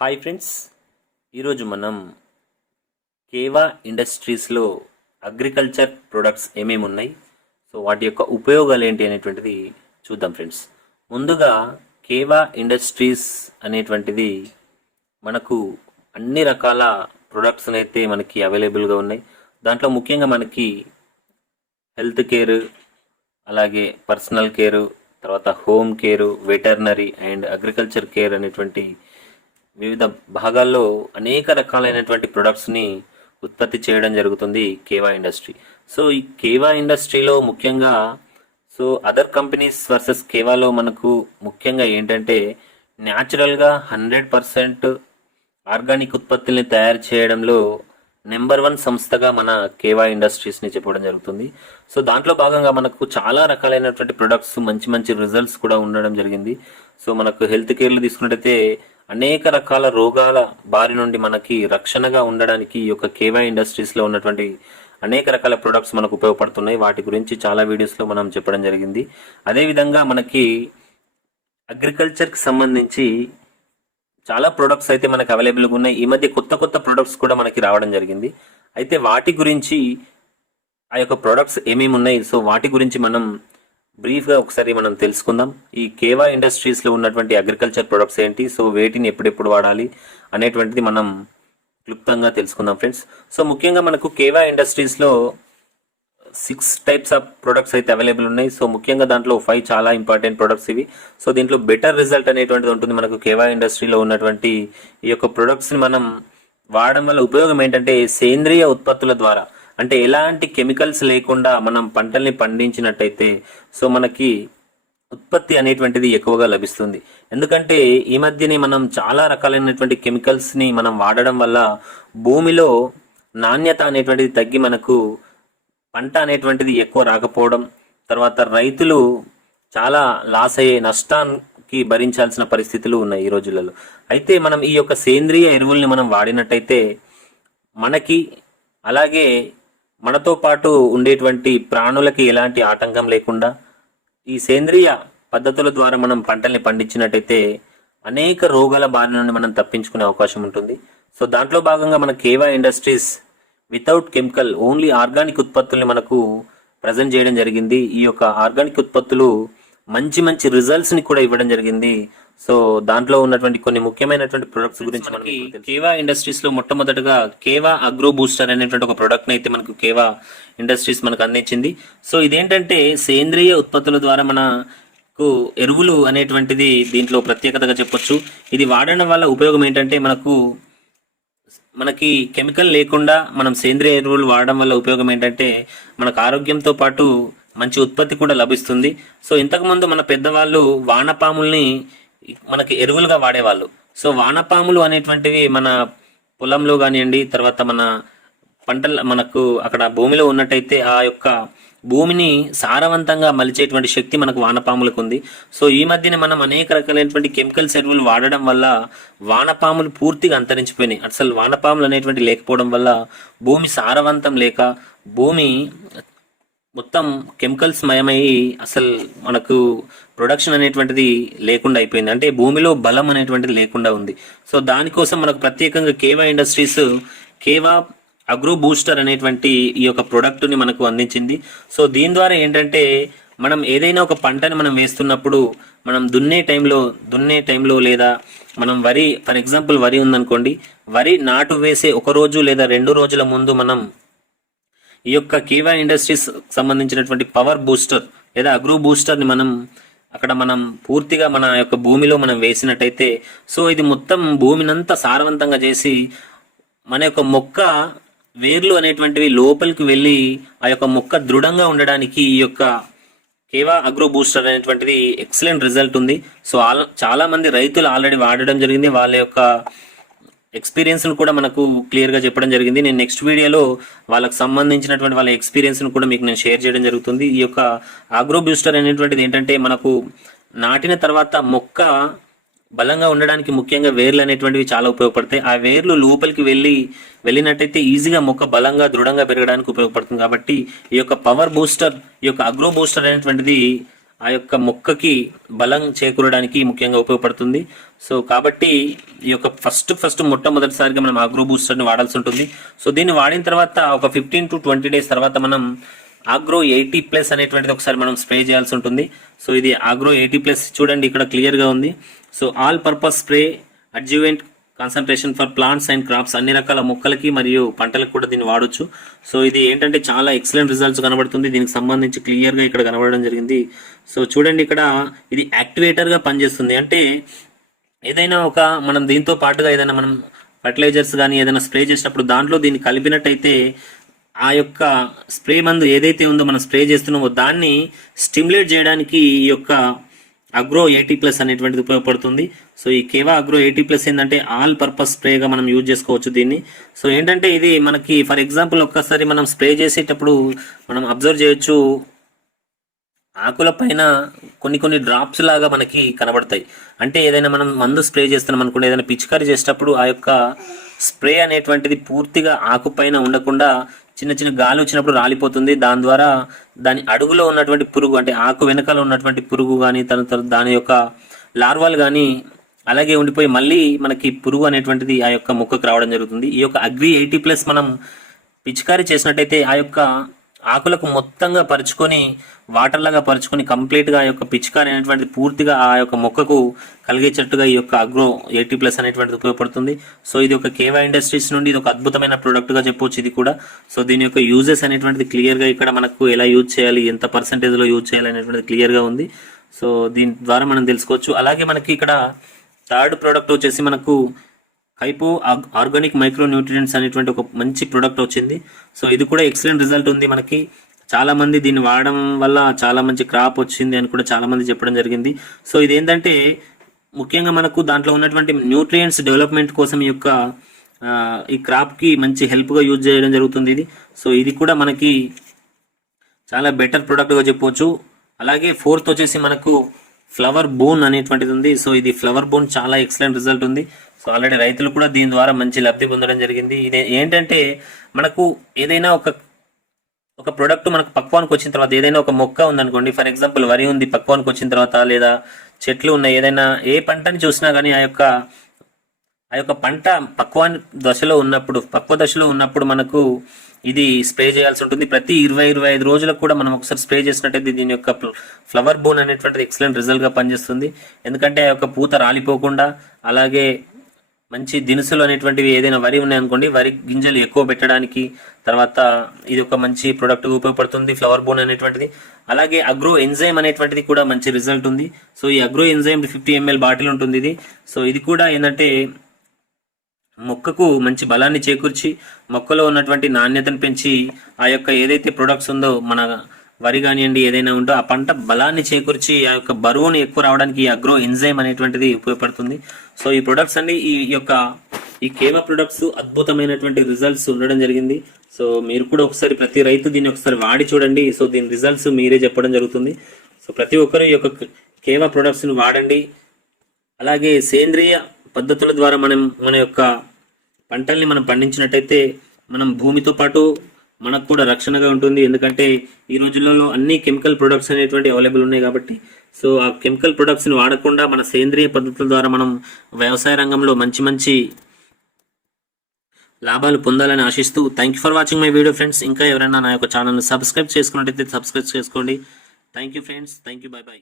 Hi friends, ఈరోజు మనం కేవా ఇండస్ట్రీస్లో agriculture products ఏమేమి ఉన్నాయి, సో వాటి యొక్క ఉపయోగాలు ఏంటి అనేటువంటిది చూద్దాం ఫ్రెండ్స్. ముందుగా కేవా ఇండస్ట్రీస్ అనేటువంటిది మనకు అన్ని రకాల ప్రొడక్ట్స్ అయితే మనకి అవైలబుల్గా ఉన్నాయి. దాంట్లో ముఖ్యంగా మనకి హెల్త్ కేర్, అలాగే పర్సనల్ కేరు, తర్వాత home care, veterinary and agriculture care అనేటువంటి వివిధ భాగాల్లో అనేక రకాలైనటువంటి ప్రొడక్ట్స్ని ఉత్పత్తి చేయడం జరుగుతుంది కేవా ఇండస్ట్రీ. సో ఈ కేవా ఇండస్ట్రీలో ముఖ్యంగా అదర్ కంపెనీస్ వర్సెస్ కేవాలో మనకు ముఖ్యంగా ఏంటంటే న్యాచురల్గా 100% ఆర్గానిక్ ఉత్పత్తుల్ని తయారు చేయడంలో నెంబర్ 1 సంస్థగా మన కేవా ఇండస్ట్రీస్ని చెప్పడం జరుగుతుంది. సో దాంట్లో భాగంగా మనకు చాలా రకాలైనటువంటి ప్రొడక్ట్స్, మంచి మంచి రిజల్ట్స్ కూడా ఉండడం జరిగింది. సో మనకు హెల్త్ కేర్లు తీసుకున్నట్టయితే అనేక రకాల రోగాల బారి నుండి మనకి రక్షణగా ఉండడానికి ఈ యొక్క కేవా ఇండస్ట్రీస్లో ఉన్నటువంటి అనేక రకాల ప్రొడక్ట్స్ మనకు ఉపయోగపడుతున్నాయి. వాటి గురించి చాలా వీడియోస్లో మనం చెప్పడం జరిగింది. అదేవిధంగా మనకి అగ్రికల్చర్కి సంబంధించి చాలా ప్రొడక్ట్స్ అయితే మనకు అవైలబుల్గా ఉన్నాయి. ఈ మధ్య కొత్త కొత్త ప్రొడక్ట్స్ కూడా మనకి రావడం జరిగింది. అయితే వాటి గురించి, ఆ యొక్క ప్రొడక్ట్స్ ఏమేమి ఉన్నాయి, సో వాటి గురించి మనం బ్రీఫ్గా ఒకసారి మనం తెలుసుకుందాం. ఈ కేవా ఇండస్ట్రీస్లో ఉన్నటువంటి అగ్రికల్చర్ ప్రొడక్ట్స్ ఏంటి, సో వేటిని ఎప్పుడెప్పుడు వాడాలి అనేటువంటిది మనం క్లుప్తంగా తెలుసుకుందాం ఫ్రెండ్స్. సో ముఖ్యంగా మనకు కేవా ఇండస్ట్రీస్లో 6 టైప్స్ ఆఫ్ ప్రొడక్ట్స్ అయితే అవైలబుల్ ఉన్నాయి. సో ముఖ్యంగా దాంట్లో 5 చాలా ఇంపార్టెంట్ ప్రొడక్ట్స్ ఇవి. సో దీంట్లో బెటర్ రిజల్ట్ అనేటువంటిది ఉంటుంది. మనకు కేవా ఇండస్ట్రీలో ఉన్నటువంటి ఈ యొక్క ప్రొడక్ట్స్ని మనం వాడడం వల్ల ఉపయోగం ఏంటంటే, సేంద్రియ ఉత్పత్తుల ద్వారా, అంటే ఎలాంటి కెమికల్స్ లేకుండా మనం పంటల్ని పండించినట్టయితే సో మనకి ఉత్పత్తి అనేటువంటిది ఎక్కువగా లభిస్తుంది. ఎందుకంటే ఈ మధ్యనే మనం చాలా రకాలైనటువంటి కెమికల్స్ని మనం వాడడం వల్ల భూమిలో నాణ్యత అనేటువంటిది తగ్గి మనకు పంట అనేటువంటిది ఎక్కువ రాకపోవడం, తర్వాత రైతులు చాలా లాస్ అయ్యే నష్టానికి భరించాల్సిన పరిస్థితులు ఉన్నాయి ఈ రోజులలో. అయితే మనం ఈ యొక్క సేంద్రియ ఎరువుల్ని మనం వాడినట్టయితే మనకి, అలాగే మనతో పాటు ఉండేటువంటి ప్రాణులకి ఎలాంటి ఆటంకం లేకుండా ఈ సేంద్రియ పద్ధతుల ద్వారా మనం పంటల్ని పండించినట్టయితే అనేక రోగాల బారి నుండి మనం తప్పించుకునే అవకాశం ఉంటుంది. సో దాంట్లో భాగంగా మన Keva industries without chemical only organic ఉత్పత్తుల్ని మనకు ప్రజెంట్ చేయడం జరిగింది. ఈ యొక్క ఆర్గానిక్ ఉత్పత్తులు మంచి మంచి రిజల్ట్స్ని కూడా ఇవ్వడం జరిగింది. సో దాంట్లో ఉన్నటువంటి కొన్ని ముఖ్యమైనటువంటి ప్రొడక్ట్స్ గురించి మనకి కేవా ఇండస్ట్రీస్లో మొట్టమొదటిగా కేవా అగ్రో బూస్టర్ అనేటువంటి ఒక ప్రోడక్ట్ని అయితే మనకు కేవా ఇండస్ట్రీస్ మనకు అందించింది. సో ఇదేంటంటే సేంద్రియ ఉత్పత్తుల ద్వారా మనకు ఎరువులు అనేటువంటిది దీంట్లో ప్రత్యేకతగా చెప్పొచ్చు. ఇది వాడడం వల్ల ఉపయోగం ఏంటంటే మనకి కెమికల్ లేకుండా మనం సేంద్రియ ఎరువులు వాడడం వల్ల ఉపయోగం ఏంటంటే మనకు ఆరోగ్యంతో పాటు మంచి ఉత్పత్తి కూడా లభిస్తుంది. సో ఇంతకుముందు మన పెద్దవాళ్ళు వానపాముల్ని మనకి ఎరువులుగా వాడేవాళ్ళు. సో వానపాములు అనేటువంటివి మన పొలంలో కానివ్వండి, తర్వాత మన పంటల మనకు అక్కడ భూమిలో ఉన్నట్టయితే ఆ యొక్క భూమిని సారవంతంగా మలిచేటువంటి శక్తి మనకు వానపాములకు ఉంది. సో ఈ మధ్యన మనం అనేక రకాలైనటువంటి కెమికల్స్ ఎరువులు వాడడం వల్ల వానపాములు పూర్తిగా అంతరించిపోయినాయి. అసలు వానపాములు అనేటువంటి లేకపోవడం వల్ల భూమి సారవంతం లేక భూమి మొత్తం కెమికల్స్ మయమయ్యి అసలు మనకు ప్రొడక్షన్ అనేటువంటిది లేకుండా అయిపోయింది. అంటే భూమిలో బలం అనేటువంటిది లేకుండా ఉంది. సో దానికోసం మనకు ప్రత్యేకంగా కేవా ఇండస్ట్రీస్ కేవా అగ్రో బూస్టర్ అనేటువంటి ఈ యొక్క ప్రోడక్ట్ని మనకు అందించింది. సో దీని ద్వారా ఏంటంటే మనం ఏదైనా ఒక పంటని మనం వేస్తున్నప్పుడు మనం దున్నే టైంలో లేదా మనం వరి, ఫర్ ఎగ్జాంపుల్ వరి ఉందనుకోండి, వరి నాటు వేసే 1 రోజు లేదా 2 రోజుల ముందు మనం ఈ యొక్క కేవా ఇండస్ట్రీస్ సంబంధించినటువంటి పవర్ బూస్టర్ లేదా అగ్రో బూస్టర్ని మనం పూర్తిగా మన యొక్క భూమిలో మనం వేసినట్టయితే సో ఇది మొత్తం భూమినంతా సారవంతంగా చేసి మన యొక్క మొక్క వేర్లు అనేటువంటివి లోపలికి వెళ్ళి ఆ యొక్క మొక్క దృఢంగా ఉండడానికి ఈ యొక్క కేవా అగ్రో బూస్టర్ అనేటువంటిది ఎక్సలెంట్ రిజల్ట్ ఉంది. సో చాలా మంది రైతులు ఆల్రెడీ వాడడం జరిగింది. వాళ్ళ యొక్క ఎక్స్పీరియన్స్ను కూడా మనకు క్లియర్గా చెప్పడం జరిగింది. నేను నెక్స్ట్ వీడియోలో వాళ్ళకి సంబంధించినటువంటి వాళ్ళ ఎక్స్పీరియన్స్ను కూడా మీకు నేను షేర్ చేయడం జరుగుతుంది. ఈ యొక్క అగ్రో బూస్టర్ అనేటువంటిది ఏంటంటే మనకు నాటిన తర్వాత మొక్క బలంగా ఉండడానికి ముఖ్యంగా వేర్లు అనేటువంటివి చాలా ఉపయోగపడతాయి. ఆ వేర్లు లోపలికి వెళ్ళినట్టయితే ఈజీగా మొక్క బలంగా దృఢంగా పెరగడానికి ఉపయోగపడుతుంది. కాబట్టి ఈ యొక్క పవర్ బూస్టర్, ఈ యొక్క అగ్రో బూస్టర్ అనేటువంటిది ఆ యొక్క మొక్కకి బలం చేకూరడానికి ముఖ్యంగా ఉపయోగపడుతుంది. సో కాబట్టి ఈ యొక్క ఫస్ట్ మొట్టమొదటిసారిగా మనం ఆగ్రో బూస్టర్ని వాడాల్సి ఉంటుంది. సో దీన్ని వాడిన తర్వాత ఒక 15 to 20 డేస్ తర్వాత మనం ఆగ్రో 80+ అనేటువంటిది ఒకసారి మనం స్ప్రే చేయాల్సి ఉంటుంది. సో ఇది ఆగ్రో 80+, చూడండి ఇక్కడ క్లియర్గా ఉంది. So all purpose spray adjuvant concentration for plants and crops, అన్ని రకాల మొక్కలకి మరియు పంటలకు కూడా దీన్ని వాడొచ్చు. సో ఇది ఏంటంటే చాలా ఎక్సలెంట్ రిజల్ట్స్ కనబడుతుంది. దీనికి సంబంధించి క్లియర్గా ఇక్కడ కనబడడం జరిగింది. సో చూడండి ఇక్కడ ఇది యాక్టివేటర్గా పనిచేస్తుంది. అంటే ఏదైనా ఒక మనం దీంతో పాటుగా ఏదైనా మనం ఫర్టిలైజర్స్ కానీ ఏదైనా స్ప్రే చేసినప్పుడు దాంట్లో దీన్ని కలిపినట్టయితే ఆ యొక్క స్ప్రే మందు ఏదైతే ఉందో మనం స్ప్రే చేస్తున్నామో దాన్ని స్టిమ్యులేట్ చేయడానికి ఈ యొక్క అగ్రో 80+ అనేటువంటిది ఉపయోగపడుతుంది. సో ఈ కేవా అగ్రో 80+ ఏంటంటే ఆల్ పర్పస్ స్ప్రేగా మనం యూజ్ చేసుకోవచ్చు దీన్ని. సో ఏంటంటే ఇది మనకి ఫర్ ఎగ్జాంపుల్ ఒక్కసారి మనం స్ప్రే చేసేటప్పుడు మనం అబ్జర్వ్ చేయొచ్చు, ఆకుల పైన కొన్ని డ్రాప్స్ లాగా మనకి కనబడతాయి. అంటే ఏదైనా మనం మందు స్ప్రే చేస్తున్నాం అనుకోండి, ఏదైనా పిచికారీ చేసేటప్పుడు ఆ యొక్క స్ప్రే అనేటువంటిది పూర్తిగా ఆకు పైన ఉండకుండా చిన్న గాలి వచ్చినప్పుడు రాలిపోతుంది. దాని ద్వారా దాని అడుగులో ఉన్నటువంటి పురుగు, అంటే ఆకు వెనకాల ఉన్నటువంటి పురుగు కానీ దాని యొక్క లార్వాలు కానీ అలాగే ఉండిపోయి మళ్ళీ మనకి పురుగు అనేటువంటిది ఆ యొక్క మొక్కకు రావడం జరుగుతుంది. ఈ యొక్క అగ్రి 80+ మనం పిచికారీ చేసినట్టయితే ఆ యొక్క ఆకులకు మొత్తంగా పరుచుకొని వాటర్ లాగా పరుచుకొని కంప్లీట్గా ఆ యొక్క పిచికారీ అనేటువంటిది పూర్తిగా ఆ యొక్క మొక్కకు కలిగేటట్టుగా ఈ యొక్క అగ్రో 80+ అనేటువంటిది ఉపయోగపడుతుంది. సో ఇది ఒక కేవా ఇండస్ట్రీస్ నుండి ఇది ఒక అద్భుతమైన ప్రోడక్ట్గా చెప్పవచ్చు ఇది కూడా. సో దీని యొక్క యూజెస్ అనేటువంటిది క్లియర్గా ఇక్కడ మనకు ఎలా యూజ్ చేయాలి, ఎంత పర్సెంటేజ్లో యూజ్ చేయాలి అనేటువంటిది క్లియర్గా ఉంది. సో దీని ద్వారా మనం తెలుసుకోవచ్చు. అలాగే మనకి ఇక్కడ థర్డ్ ప్రోడక్ట్ వచ్చేసి మనకు హైపో ఆర్గానిక్ మైక్రో న్యూట్రియంట్స్ అనేటువంటి ఒక మంచి ప్రోడక్ట్ వచ్చింది. సో ఇది కూడా ఎక్సలెంట్ రిజల్ట్ ఉంది మనకి. చాలా మంది దీన్ని వాడడం వల్ల చాలా మంచి క్రాప్ వచ్చింది అని కూడా చాలా మంది చెప్పడం జరిగింది. సో ఇది ఏంటంటే ముఖ్యంగా మనకు దాంట్లో ఉన్నటువంటి న్యూట్రియంట్స్ డెవలప్మెంట్ కోసం ఈ యొక్క ఈ క్రాప్కి మంచి హెల్ప్గా యూజ్ చేయడం జరుగుతుంది ఇది. సో ఇది కూడా మనకి చాలా బెటర్ ప్రోడక్ట్గా చెప్పవచ్చు. అలాగే ఫోర్త్ వచ్చేసి మనకు ఫ్లవర్ బోన్ అనేటువంటిది ఉంది. సో ఇది ఫ్లవర్ బోన్ చాలా ఎక్సలెంట్ రిజల్ట్ ఉంది. సో ఆల్రెడీ రైతులు కూడా దీని ద్వారా మంచి లబ్ధి పొందడం జరిగింది. ఇది ఏంటంటే మనకు ఏదైనా ఒక ప్రోడక్ట్ మనకు పక్వానికి వచ్చిన తర్వాత, ఏదైనా ఒక మొక్క ఉందనుకోండి, ఫర్ ఎగ్జాంపుల్ వరి ఉంది, పక్వానికి వచ్చిన తర్వాత లేదా చెట్లు ఉన్నాయి, ఏదైనా ఏ పంటని చూసినా కానీ ఆ యొక్క పంట పక్వ దశలో ఉన్నప్పుడు మనకు ఇది స్ప్రే చేయాల్సి ఉంటుంది. ప్రతి 20-25 రోజులకు కూడా మనం ఒకసారి స్ప్రే చేసినట్టయితే దీని యొక్క ఫ్లవర్ బోన్ అనేటువంటిది ఎక్సలెంట్ రిజల్ట్గా పనిచేస్తుంది. ఎందుకంటే ఆ యొక్క పూత రాలిపోకుండా, అలాగే మంచి దినుసులు అనేటువంటివి ఏదైనా వరి ఉన్నాయనుకోండి, వరి గింజలు ఎక్కువ పెట్టడానికి తర్వాత ఇది ఒక మంచి ప్రోడక్ట్గా ఉపయోగపడుతుంది ఫ్లవర్ బోన్ అనేటువంటిది. అలాగే అగ్రో ఎంజైమ్ అనేటువంటిది కూడా మంచి రిజల్ట్ ఉంది. సో ఈ అగ్రో ఎంజైమ్ 50 ml బాటిల్ ఉంటుంది ఇది. సో ఇది కూడా ఏంటంటే మొక్కకు మంచి బలాన్ని చేకూర్చి మొక్కలో ఉన్నటువంటి నాణ్యతను పెంచి ఆ యొక్క ఏదైతే ప్రొడక్ట్స్ ఉందో మన వరి కానివ్వండి ఏదైనా ఉంటో ఆ పంట బలాన్ని చేకూర్చి ఆ యొక్క బరువును ఎక్కువ రావడానికి ఈ అగ్రో ఎంజైమ్ అనేటువంటిది ఉపయోగపడుతుంది. సో ఈ ప్రొడక్ట్స్ అన్ని ఈ కేవా ప్రొడక్ట్స్ అద్భుతమైనటువంటి రిజల్ట్స్ ఉండడం జరిగింది. సో మీరు కూడా ఒకసారి ప్రతి రైతు దీన్ని ఒకసారి వాడి చూడండి. సో దీని రిజల్ట్స్ మీరే చెప్పడం జరుగుతుంది. సో ప్రతి ఒక్కరు ఈ యొక్క కేవా ప్రొడక్ట్స్ని వాడండి. అలాగే సేంద్రియ పద్ధతుల ద్వారా మన యొక్క పంటల్ని మనం పండించినట్టయితే మనం భూమితో పాటు మనకు కూడా రక్షణగా ఉంటుంది. ఎందుకంటే ఈ రోజుల్లో అన్ని కెమికల్ ప్రొడక్ట్స్ అనేటువంటి అవైలబుల్ ఉన్నాయి కాబట్టి సో ఆ కెమికల్ ప్రొడక్ట్స్ని వాడకుండా మన సేంద్రియ పద్ధతుల ద్వారా మనం వ్యవసాయ రంగంలో మంచి లాభాలు పొందాలని ఆశిస్తూ thank you for watching my video friends. ఇంకా ఎవరైనా నా యొక్క ఛానల్ని సబ్స్క్రైబ్ చేసుకున్నట్టయితే సబ్స్క్రైబ్ చేసుకోండి. Thank you friends. Thank you. By.